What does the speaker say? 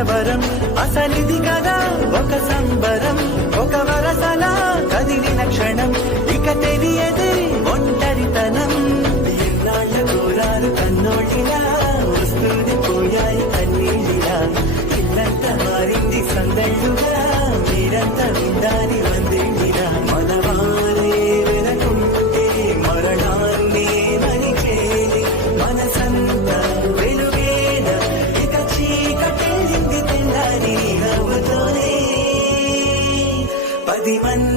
కలవరం అసలిది కదా ఒక సంబరం ఒక వరసలా కదిలిన క్షణం ఇక తెలియదే ఒంటరితనం ఎన్నాళ్ళ కోరారు కన్నోళ్ళిలా వస్తుంది పోయాయి కన్నీళ్ళిలా ఇల్లంతా మారింది సందళ్ళుగా మీరంతా విందాని వందేళ్ళిలా మనవారే వెనకుంటే మరణాన్ని మరిచేది మనసంతా వెలుగేన ఇక చీకటెళ్ళింది తెల్లారి నవ్వుతోనే 10 మంది